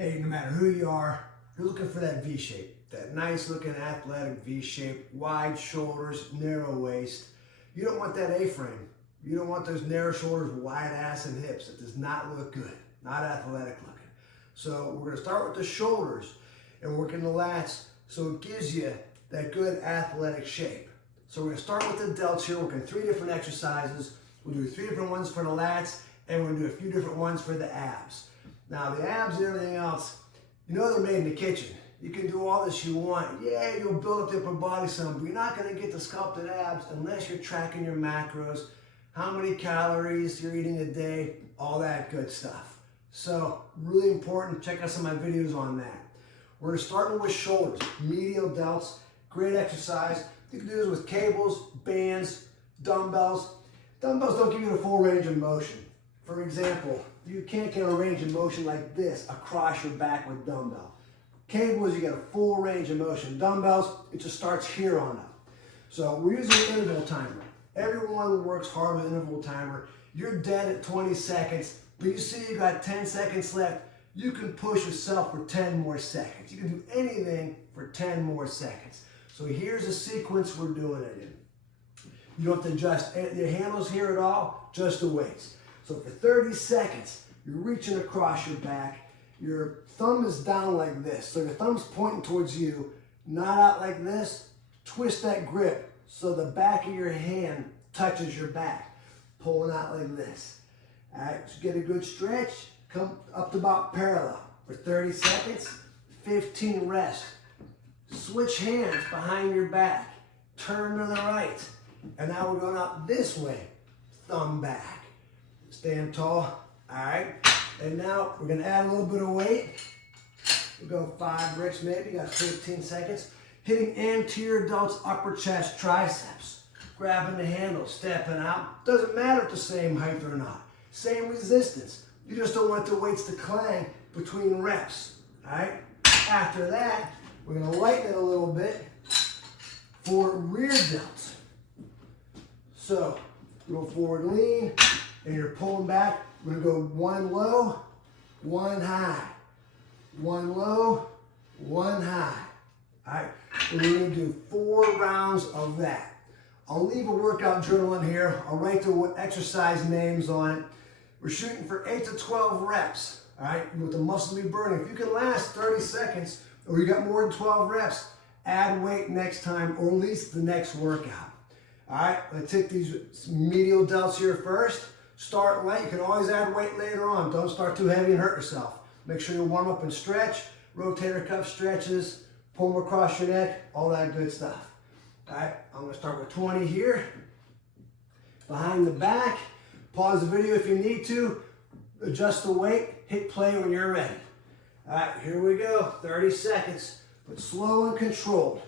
Hey, no matter who you are, you're looking for that V shape, that nice looking athletic V shape, wide shoulders, narrow waist. You don't want that A-frame. You don't want those narrow shoulders, wide ass and hips. It does not look good, not athletic looking. So we're gonna start with the shoulders and working the lats so it gives you that good athletic shape. So we're gonna start with the delts here, working 3 different exercises. We'll do 3 different ones for the lats and we'll do a few different ones for the abs. Now the abs and everything else, you know they're made in the kitchen. You can do all this you want. Yeah, you'll build up the upper body some, but you're not gonna get the sculpted abs unless you're tracking your macros, how many calories you're eating a day, all that good stuff. So really important, check out some of my videos on that. We're starting with shoulders, medial delts, great exercise. You can do this with cables, bands, dumbbells. Dumbbells don't give you the full range of motion. For example, you can't get a range of motion like this across your back with dumbbell. Cables, you get a full range of motion. Dumbbells, it just starts here on up. So we're using an interval timer. Everyone works hard with an interval timer. You're dead at 20 seconds, but you see you got 10 seconds left. You can push yourself for 10 more seconds. You can do anything for 10 more seconds. So here's a sequence we're doing it in. You don't have to adjust your handles here at all, just the weights. So for 30 seconds, you're reaching across your back. Your thumb is down like this. So your thumb's pointing towards you, not out like this. Twist that grip so the back of your hand touches your back. Pulling out like this. All right, so get a good stretch. Come up to about parallel for 30 seconds, 15 rest. Switch hands behind your back. Turn to the right. And now we're going out this way. Thumb back. Stand tall. All right. And now we're going to add a little bit of weight. We'll go 5 reps maybe. Got 15 seconds. Hitting anterior delts, upper chest, triceps. Grabbing the handle, stepping out. Doesn't matter if the same height or not. Same resistance. You just don't want the weights to clang between reps. All right. After that, we're going to lighten it a little bit for rear delts. So, go forward lean, and you're pulling back. We're going to go 1 low, 1 high. 1 low, 1 high. All right, we're going to do 4 rounds of that. I'll leave a workout journal in here. I'll write the exercise names on it. We're shooting for 8 to 12 reps. All right, you want the muscle to be burning. If you can last 30 seconds or you got more than 12 reps, add weight next time or at least the next workout. All right, let's take these medial delts here first. Start light. You can always add weight later on. Don't start too heavy and hurt yourself. Make sure you warm up and stretch. Rotator cuff stretches. Pull them across your neck. All that good stuff. All right, I'm going to start with 20 here. Behind the back. Pause the video if you need to. Adjust the weight. Hit play when you're ready. All right, here we go. 30 seconds. But slow and controlled.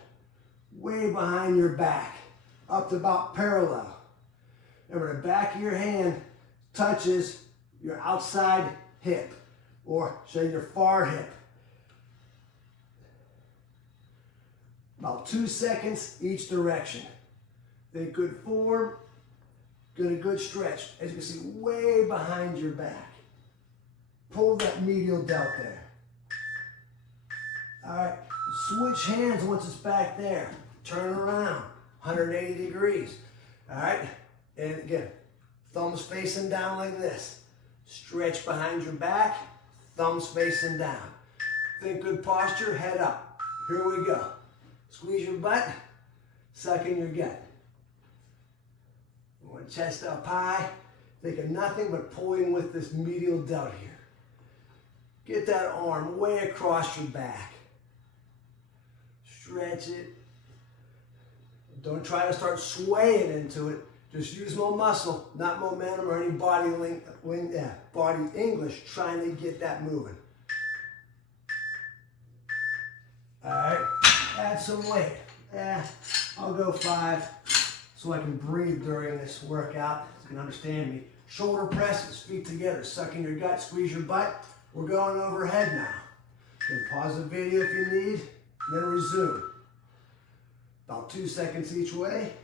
Way behind your back. Up to about parallel. Remember, the back of your hand touches your outside hip, or say your far hip. About 2 seconds each direction. Then good form, get a good stretch. As you can see, way behind your back. Pull that medial delt there. All right, switch hands once it's back there. Turn around, 180 degrees. All right, and again, thumbs facing down like this. Stretch behind your back, thumbs facing down. Think good posture, head up. Here we go. Squeeze your butt, suck in your gut. We want chest up high. Think of nothing but pulling with this medial delt here. Get that arm way across your back. Stretch it. Don't try to start swaying into it. Just use more muscle, not momentum or any body English, trying to get that moving. All right, add some weight. I'll go 5 so I can breathe during this workout, so you can understand me. Shoulder presses, feet together, suck in your gut, squeeze your butt. We're going overhead now. You can pause the video if you need, and then resume. About 2 seconds each way.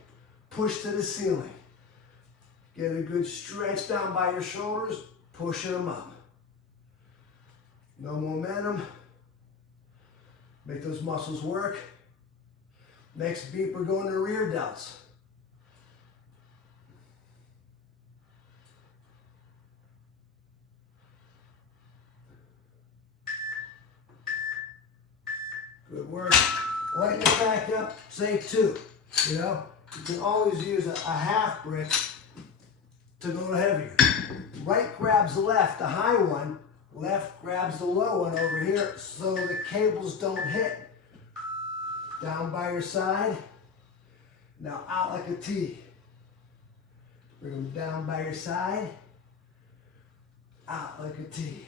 Push to the ceiling. Get a good stretch down by your shoulders, pushing them up. No momentum. Make those muscles work. Next beat, we're going to rear delts. Good work. Lighten it back up, say 2. You know, you can always use a half brick to go heavier. Right grabs the left, the high one. Left grabs the low one over here so the cables don't hit. Down by your side. Now out like a T. Bring them down by your side. Out like a T.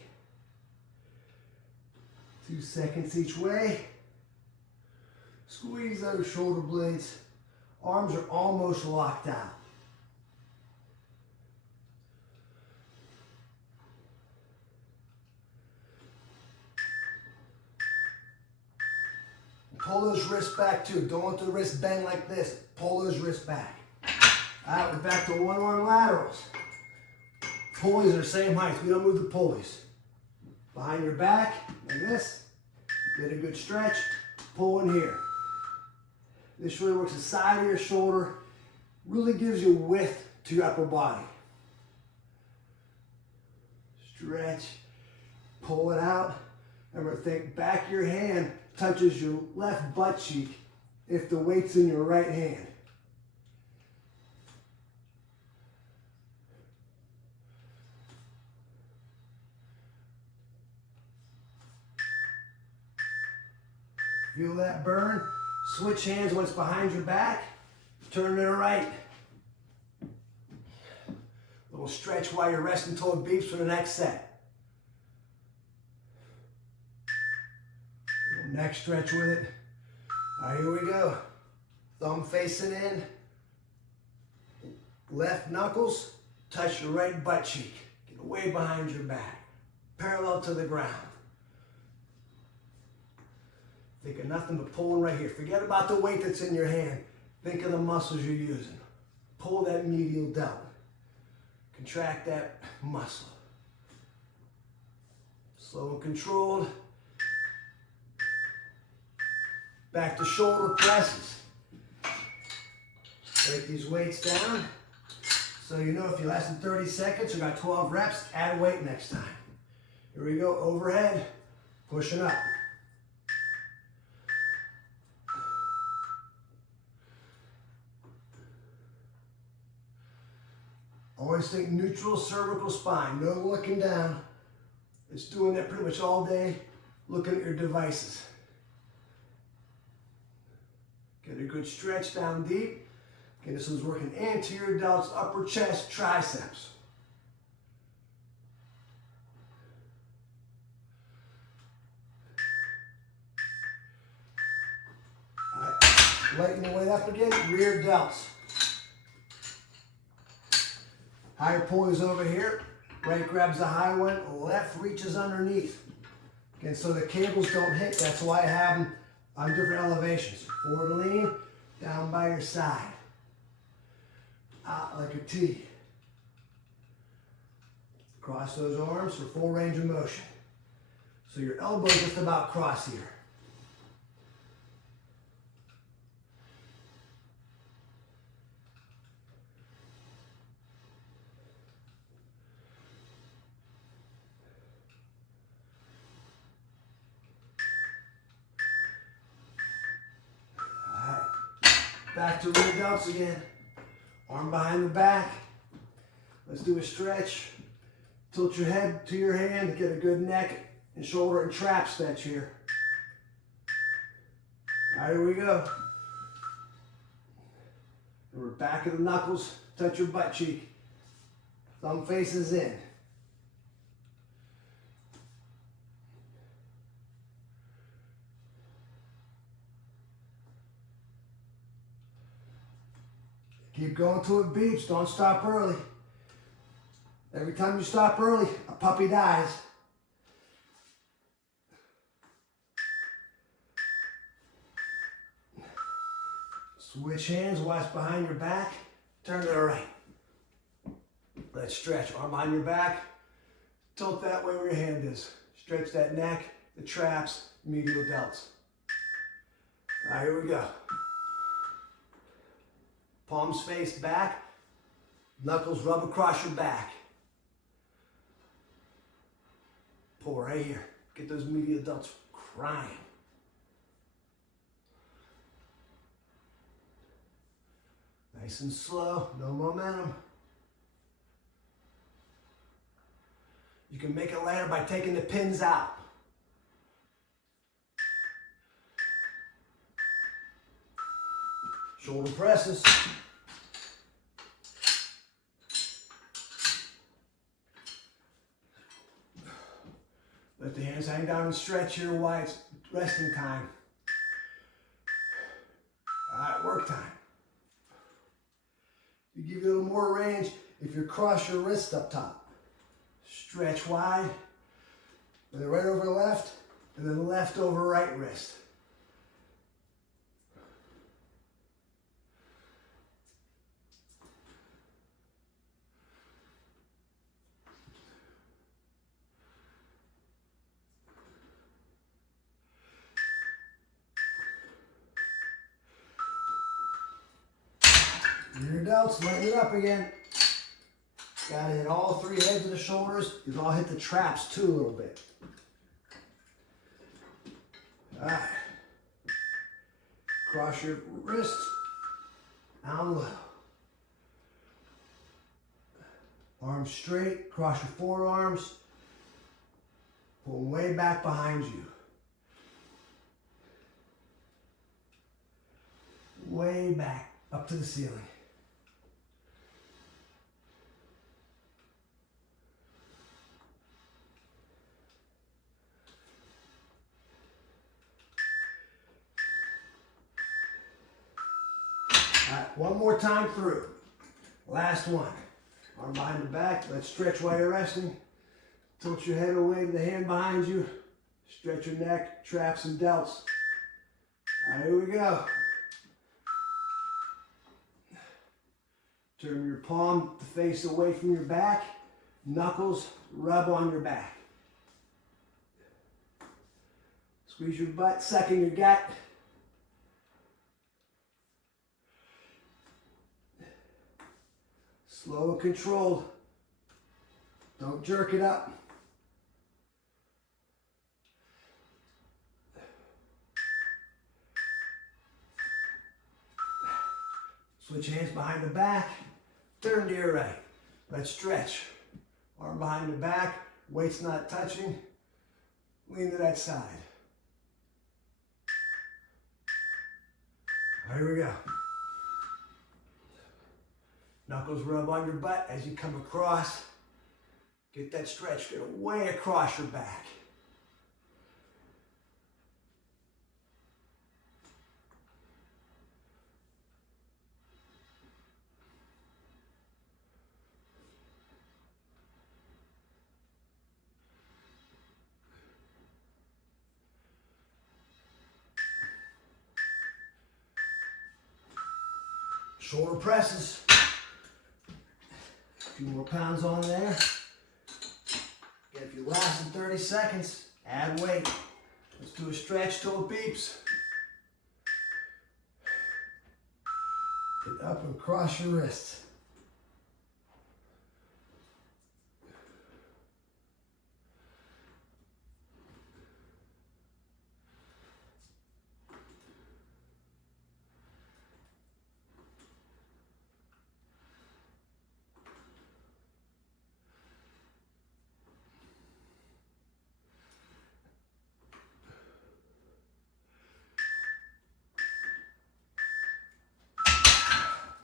2 seconds each way. Squeeze those shoulder blades. Arms are almost locked out. Pull those wrists back too. Don't let the wrists bend like this. Pull those wrists back. All right, we're back to one-arm laterals. Pulleys are same height. We don't move the pulleys. Behind your back, like this. Get a good stretch. Pull in here. This really works the side of your shoulder. Really gives you width to your upper body. Stretch. Pull it out. Remember, think back of your hand touches your left butt cheek if the weight's in your right hand. Feel that burn? Switch hands when it's behind your back. Turn to the right. Little stretch while you're resting until it beeps for the next set. Little neck stretch with it. All right, here we go. Thumb facing in. Left knuckles touch your right butt cheek. Get way behind your back. Parallel to the ground. Think of nothing but pulling right here. Forget about the weight that's in your hand. Think of the muscles you're using. Pull that medial delt. Contract that muscle. Slow and controlled. Back to shoulder presses. Break these weights down. So you know if you lasted 30 seconds or got 12 reps, add weight next time. Here we go, overhead, pushing up. Always think neutral cervical spine, no looking down. It's doing that pretty much all day, looking at your devices. Get a good stretch down deep. Okay, this one's working anterior delts, upper chest, triceps. All right, lighten the weight up again, rear delts. Higher pulleys over here. Right grabs the high one, left reaches underneath. Again, so the cables don't hit. That's why I have them on different elevations. Forward lean, down by your side. Out like a T. Cross those arms for full range of motion. So your elbow's just about cross here. Back to rear delts again. Arm behind the back. Let's do a stretch. Tilt your head to your hand. Get a good neck and shoulder and trap stretch here. All right, here we go. Remember, back of the knuckles, touch your butt cheek. Thumb faces in. Keep going till it beeps. Don't stop early. Every time you stop early, a puppy dies. Switch hands, watch behind your back. Turn to the right. Let's stretch. Arm behind your back. Tilt that way where your hand is. Stretch that neck, the traps, medial delts. All right, here we go. Palms face back, knuckles rub across your back. Pull right here. Get those medial delts crying. Nice and slow, no momentum. You can make it lighter by taking the pins out. Shoulder presses. Let the hands hang down and stretch here while it's resting time. All right, work time. You give you a little more range if you cross your wrist up top. Stretch wide, and then right over left, and then left over right wrist. Your delts, lighten it up again. Gotta hit all three heads of the shoulders, because I'll hit the traps too a little bit. All right. Cross your wrist, down low. Arms straight, cross your forearms. Pull way back behind you. Way back, up to the ceiling. All right, one more time through. Last one. Arm behind the back. Let's stretch while you're resting. Tilt your head away to the hand behind you. Stretch your neck, traps, and delts. All right, here we go. Turn your palm to face away from your back. Knuckles rub on your back. Squeeze your butt, suck in your gut. Slow and controlled. Don't jerk it up. Switch hands behind the back. Turn to your right. Let's stretch. Arm behind the back. Weight's not touching. Lean to that side. Here we go. Knuckles rub on your butt as you come across. Get that stretch, get it way across your back. Shoulder presses. A few more pounds on there. Again, if you last in 30 seconds, add weight. Let's do a stretch till it beeps. Get up and cross your wrists.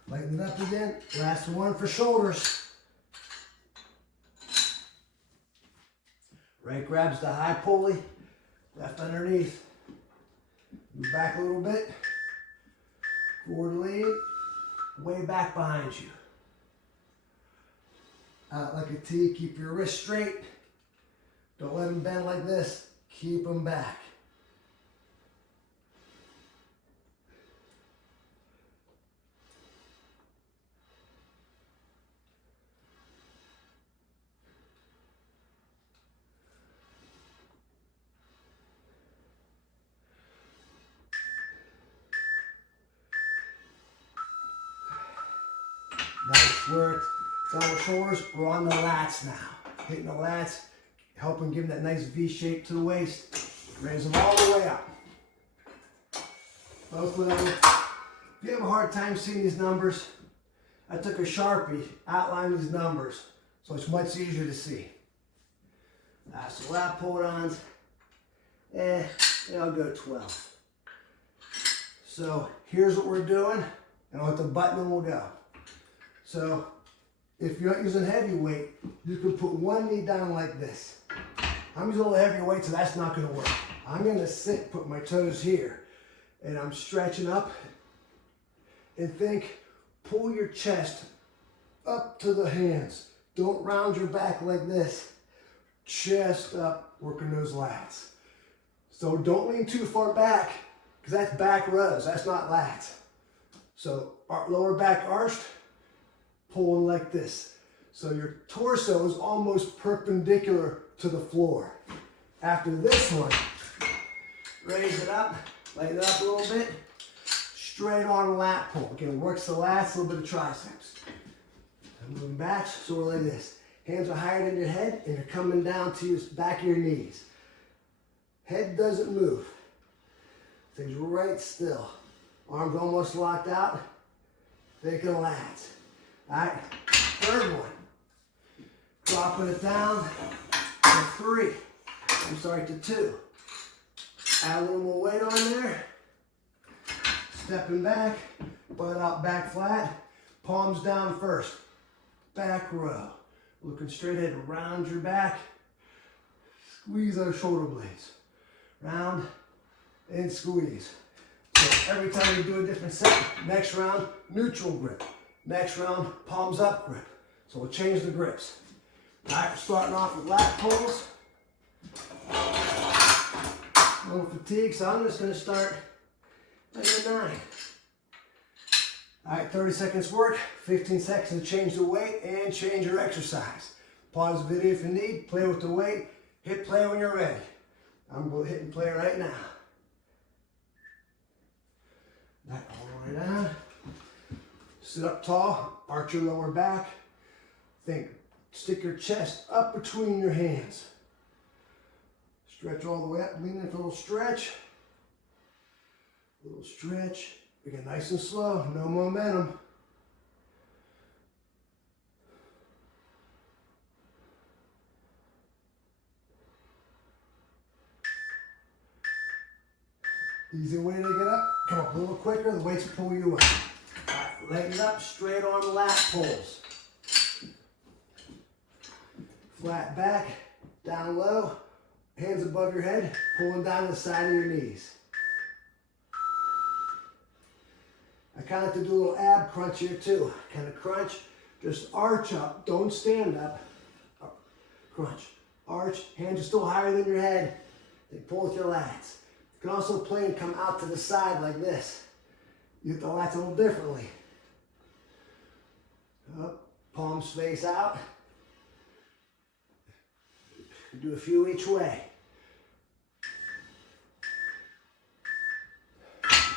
Lighten it up again. Last one for shoulders. Right grabs the high pulley, left underneath. Move back a little bit. Forward lean, way back behind you. Out like a T, keep your wrists straight. Don't let them bend like this. Keep them back. We're on the shoulders, we're on the lats now. Hitting the lats, helping give them that nice V shape to the waist. Raise them all the way up. Both of them. If you have a hard time seeing these numbers, I took a Sharpie, outlined these numbers, so it's much easier to see. So lat pull-downs, I'll go 12. So here's what we're doing, and I'll hit the button and we'll go. So if you're not using heavy weight, you can put one knee down like this. I'm using a little heavier weight, so that's not gonna work. I'm gonna sit, put my toes here, and I'm stretching up, and think, pull your chest up to the hands. Don't round your back like this. Chest up, working those lats. So don't lean too far back, because that's back rows, that's not lats. So lower back arched, pulling like this. So your torso is almost perpendicular to the floor. After this one, raise it up, lighten it up a little bit, straight on lat pull. Again, works the lats, a little bit of triceps. And moving back, so we're like this. Hands are higher than your head, and you're coming down to your back of your knees. Head doesn't move. Stays right still. Arms almost locked out. Thinking lats. All right, third one. Dropping it down to 2. Add a little more weight on there. Stepping back, butt out, back flat. Palms down first. Back row. Looking straight ahead, round your back. Squeeze those shoulder blades. Round and squeeze. So every time you do a different set, next round, neutral grip. Next round, palms up grip. So we'll change the grips. All right, we're starting off with lat pulls. A little fatigue, so I'm just going to start at 9. All right, 30 seconds work, 15 seconds to change the weight and change your exercise. Pause the video if you need, play with the weight, hit play when you're ready. I'm going to hit and play right now. That all the way down. Sit up tall, arch your lower back. Think, stick your chest up between your hands. Stretch all the way up, lean in for a little stretch. A little stretch. Again, nice and slow, no momentum. Easy way to get up. Come up a little quicker, the weights pull you up. All right, legs up, straight on lat pulls. Flat back, down low, hands above your head, pulling down the side of your knees. I kind of like to do a little ab crunch here too. Kind of crunch, just arch up, don't stand up. Crunch, arch, hands are still higher than your head. Then pull with your lats. You can also play and come out to the side like this. You hit the lats a little differently. Up, palms face out. Do a few each way.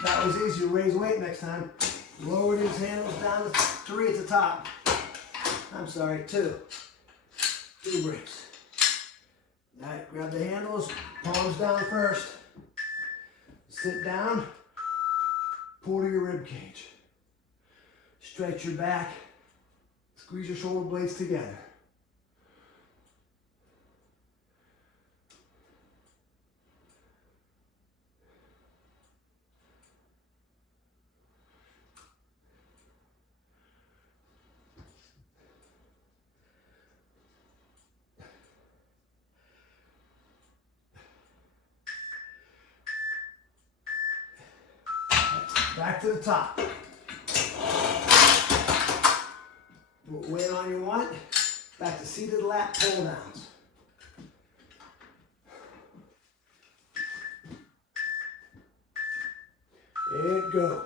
That was easy. Raise weight next time. Lower these handles down to 3 at the top. I'm sorry, 2. 2 breaks. All right, grab the handles, palms down first. Sit down, pull to your rib cage. Stretch your back, squeeze your shoulder blades together. Back to the top. Put weight on you want. Back to seated lat pull downs. And go.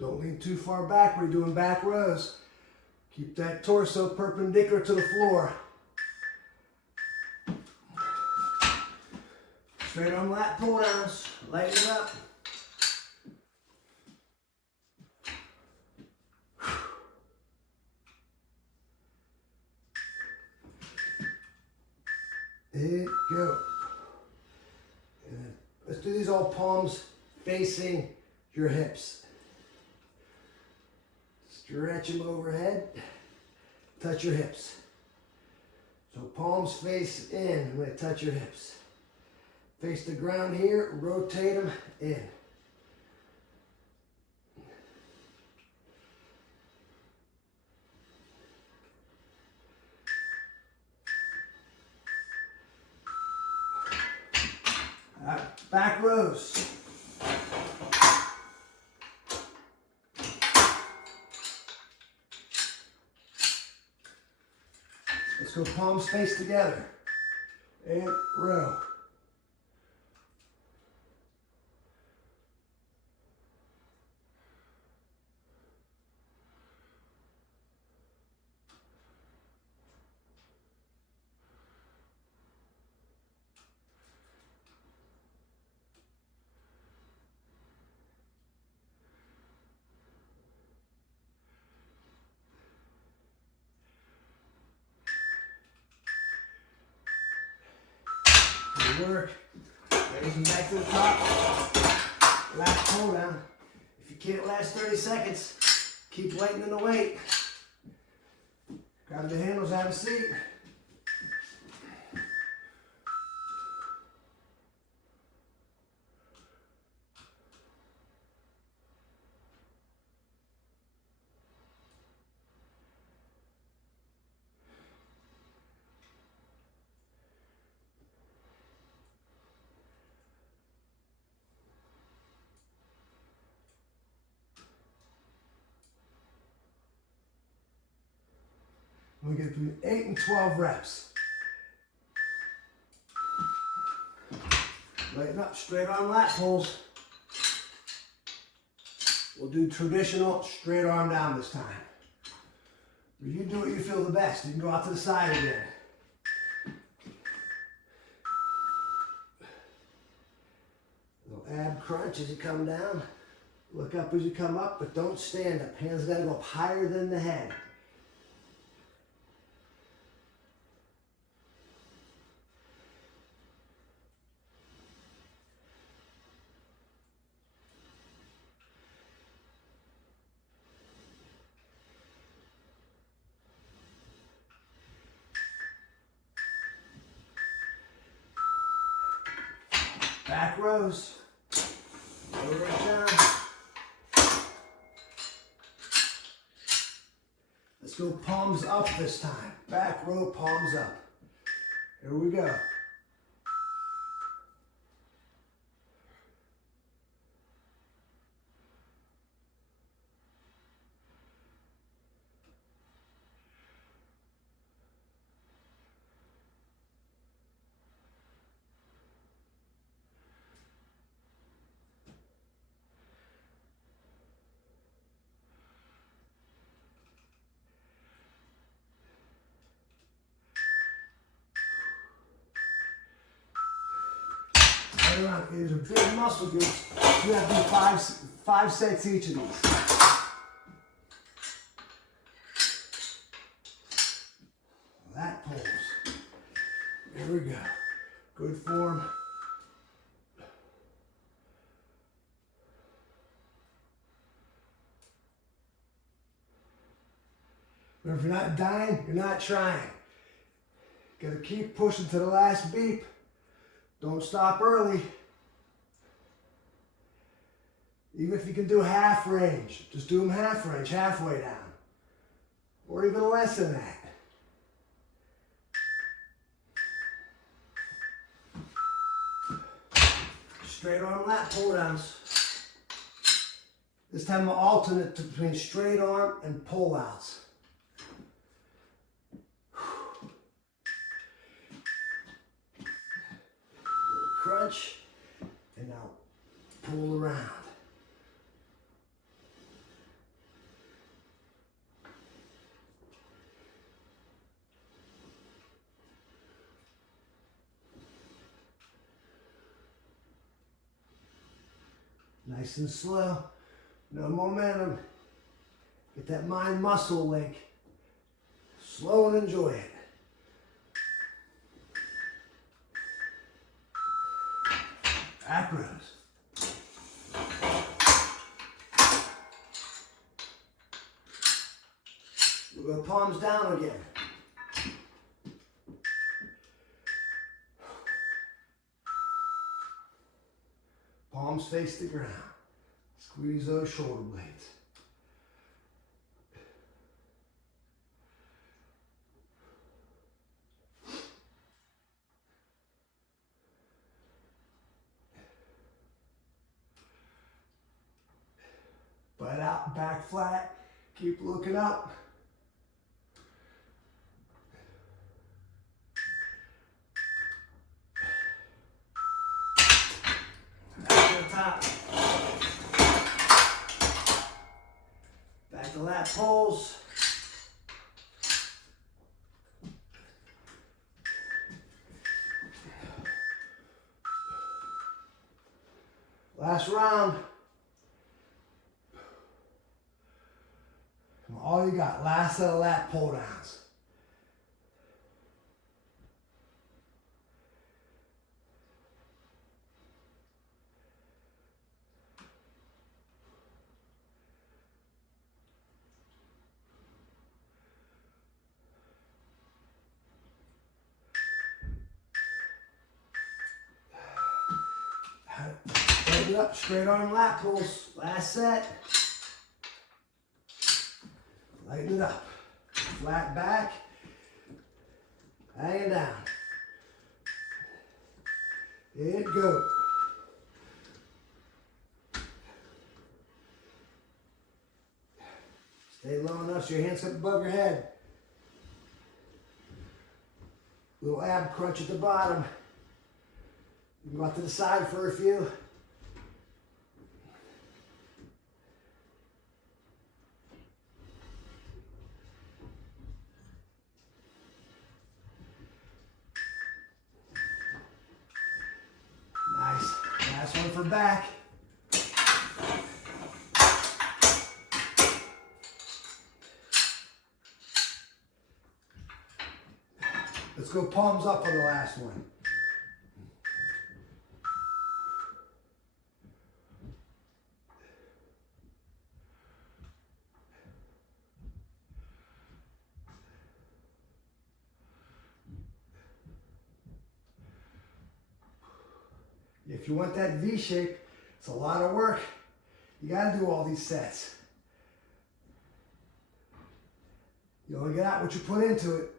Don't lean too far back when you're doing back rows. Keep that torso perpendicular to the floor. Straight arm lat pull downs. Lighten it up. There you go. And let's do these all palms facing your hips. Stretch them overhead. Touch your hips. So palms face in. I'm going to touch your hips. Face the ground here. Rotate them in. All right, back rows. Let's go palms face together. And row. Work. Raising back to the top. Lat pull down. If you can't last 30 seconds, keep lightening the weight. Grab the handles, have a seat. We get between 8 and 12 reps. Lighten up, straight arm lat pulls. We'll do traditional straight arm down this time. But you do what you feel the best. You can go out to the side again. Little ab crunch as you come down. Look up as you come up, but don't stand up. Hands gotta go up higher than the head. Back rows. Over and down. Let's go palms up this time. Back row, palms up. Here we go. These are big muscle groups. You have to do five sets each of these. Lat pulls. Here we go. Good form. But if you're not dying, you're not trying. Gotta keep pushing to the last beep. Don't stop early. Even if you can do half range, just do them half range, halfway down. Or even less than that. Straight arm lat pull downs. This time we'll alternate between straight arm and pull outs. Crunch, and now pull around. Nice and slow. No momentum. Get that mind-muscle link. Slow and enjoy it. Back rows. We'll go palms down again. Palms face the ground. Squeeze those shoulder blades. Butt out, back flat. Keep looking up. Back to the top. Back to lat pulls. Last round. All you got, last set of lat pull downs. Hold it up, straight arm lat pulls, last set. Lighten it up. Flat back. Hang it down. It go. Stay low enough so your hands up above your head. Little ab crunch at the bottom. You can go out to the side for a few. Last one for back. Let's go palms up on the last one. If you want that V shape, it's a lot of work. You got to do all these sets. You only get out what you put into it.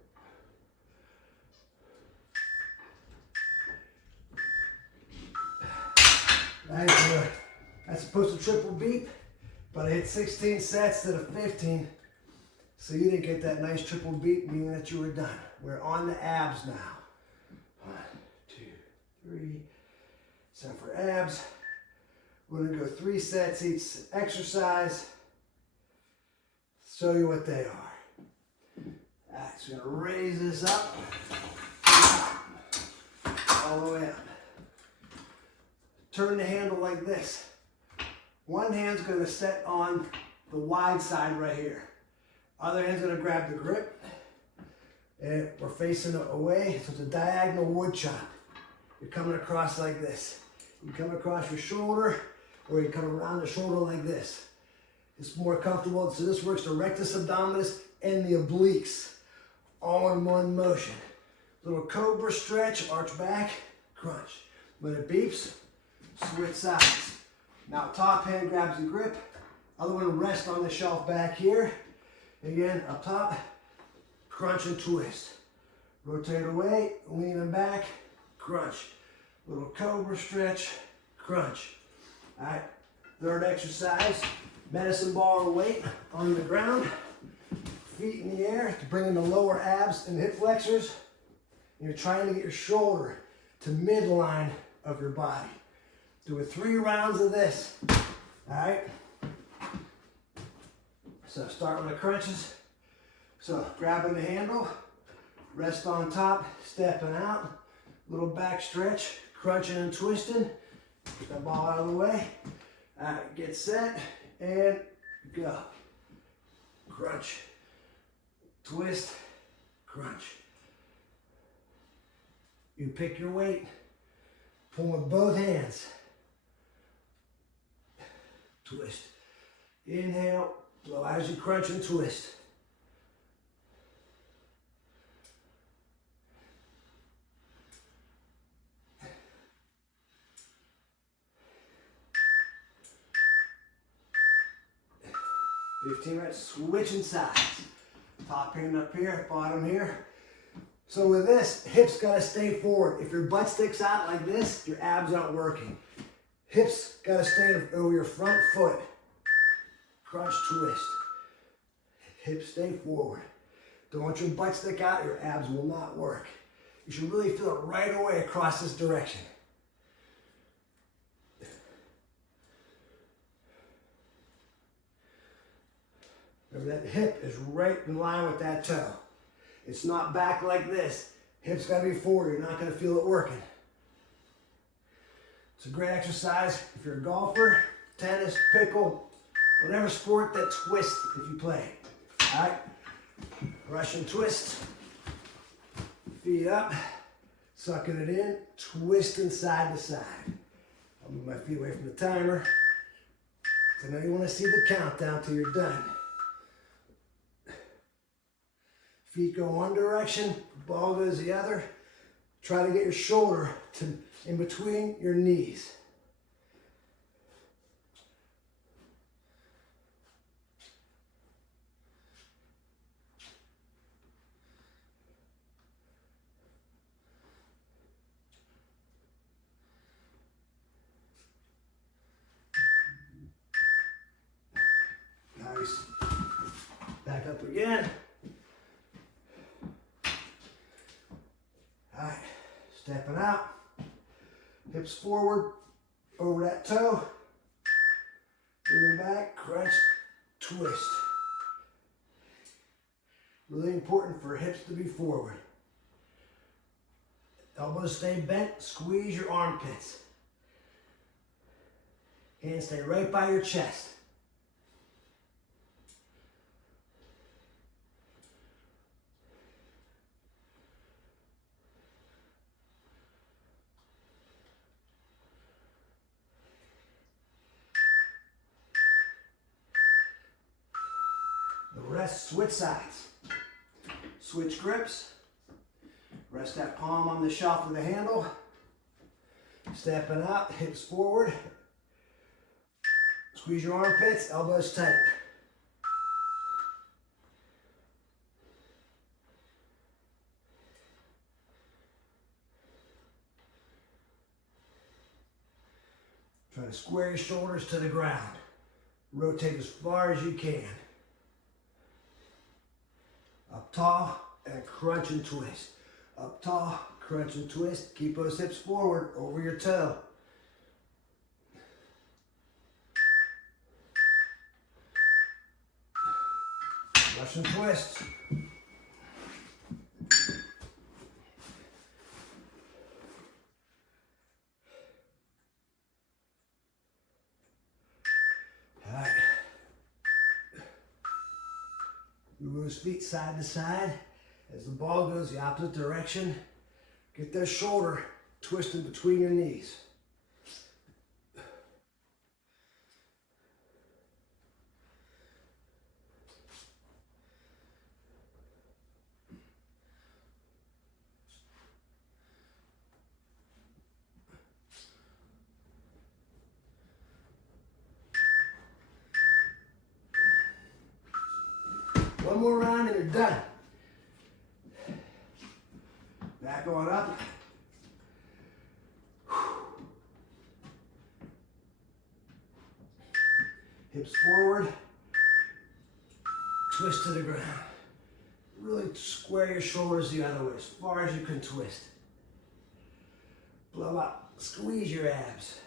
Nice work. That's supposed to triple beat, but I hit 16 sets instead of 15. So you didn't get that nice triple beat, meaning that you were done. We're on the abs now. 1, 2, 3. So for abs, we're going to go 3 sets each exercise. Show you what they are. All right, so we're going to raise this up, all the way up. Turn the handle like this. One hand's going to set on the wide side right here. Other hand's going to grab the grip. And we're facing away, so it's a diagonal wood chop. You're coming across like this. You come across your shoulder, or you come around the shoulder like this. It's more comfortable, so this works the rectus abdominis and the obliques, all in one motion. Little cobra stretch, arch back, crunch. When it beeps, switch sides. Now top hand grabs the grip, other one rest on the shelf back here. Again, up top, crunch and twist. Rotate away, leaning back, crunch. Little cobra stretch, crunch. All right, third exercise, medicine ball weight on the ground, feet in the air to bring in the lower abs and hip flexors. And you're trying to get your shoulder to midline of your body. Doing 3 rounds of this, all right? So start with the crunches. So grabbing the handle, rest on top, stepping out, little back stretch, crunching and twisting. Get that ball out of the way. All right, get set and go. Crunch, twist, crunch. You pick your weight, pull with both hands. Twist. Inhale, blow as you crunch and twist. Right, switching sides. Top hand up here, bottom here. So with this, hips gotta stay forward. If your butt sticks out like this, your abs aren't working. Hips gotta stay over your front foot. Crunch, twist. Hips stay forward. Don't want your butt stick out, your abs will not work. You should really feel it right away across this direction. Remember, that hip is right in line with that toe. It's not back like this. Hips gotta be forward. You're not gonna feel it working. It's a great exercise if you're a golfer, tennis, pickle, whatever sport that twists if you play. All right, Russian twist. Feet up, sucking it in, twisting side to side. I'll move my feet away from the timer. So now you wanna see the countdown till you're done. Feet go one direction, ball goes the other. Try to get your shoulder in between your knees. Nice. Back up again. All right, stepping out, hips forward, over that toe, leaning back, crunch, twist. Really important for hips to be forward. Elbows stay bent, squeeze your armpits. Hands stay right by your chest. Rest, switch sides. Switch grips. Rest that palm on the shelf of the handle. Stepping out, hips forward. Squeeze your armpits, elbows tight. Try to square your shoulders to the ground. Rotate as far as you can. Up tall and crunch and twist. Up tall, crunch and twist. Keep those hips forward over your toe. Russian twist. All right. Move those feet side to side. As the ball goes the opposite direction, get that shoulder twisted between your knees. One more round and you're done. Back on up. Hips forward. Twist to the ground. Really square your shoulders the other way, as far as you can twist. Blow up. Squeeze your abs.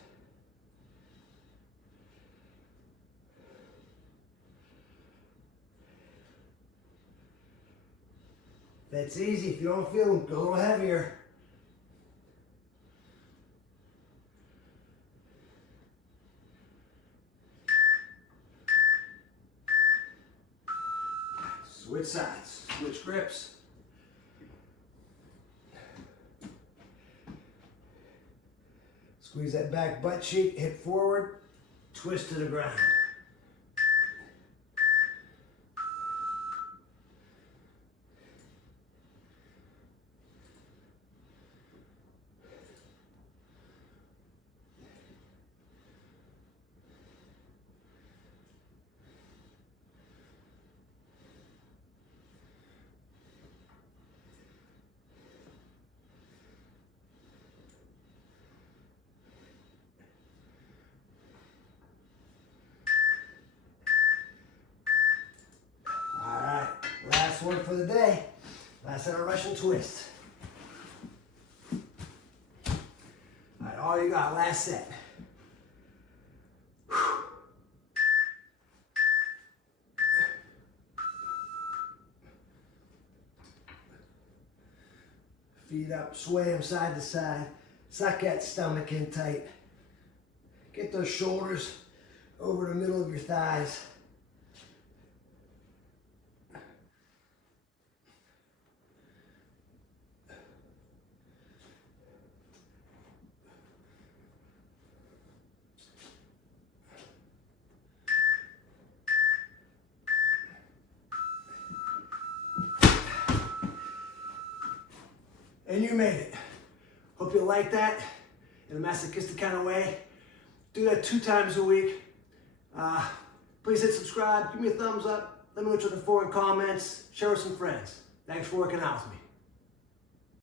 That's easy. If you don't feel them, go a little heavier. Switch sides, switch grips. Squeeze that back butt cheek, hip forward, twist to the ground. Last one for the day. Last set of Russian twist. All right, all you got, last set. Feet up, sway them side to side. Suck that stomach in tight. Get those shoulders over the middle of your thighs. And you made it. Hope you like that in a masochistic kind of way. Do that 2 times a week. Please hit subscribe, give me a thumbs up, let me know what you're looking for in comments, share with some friends. Thanks for working out with me.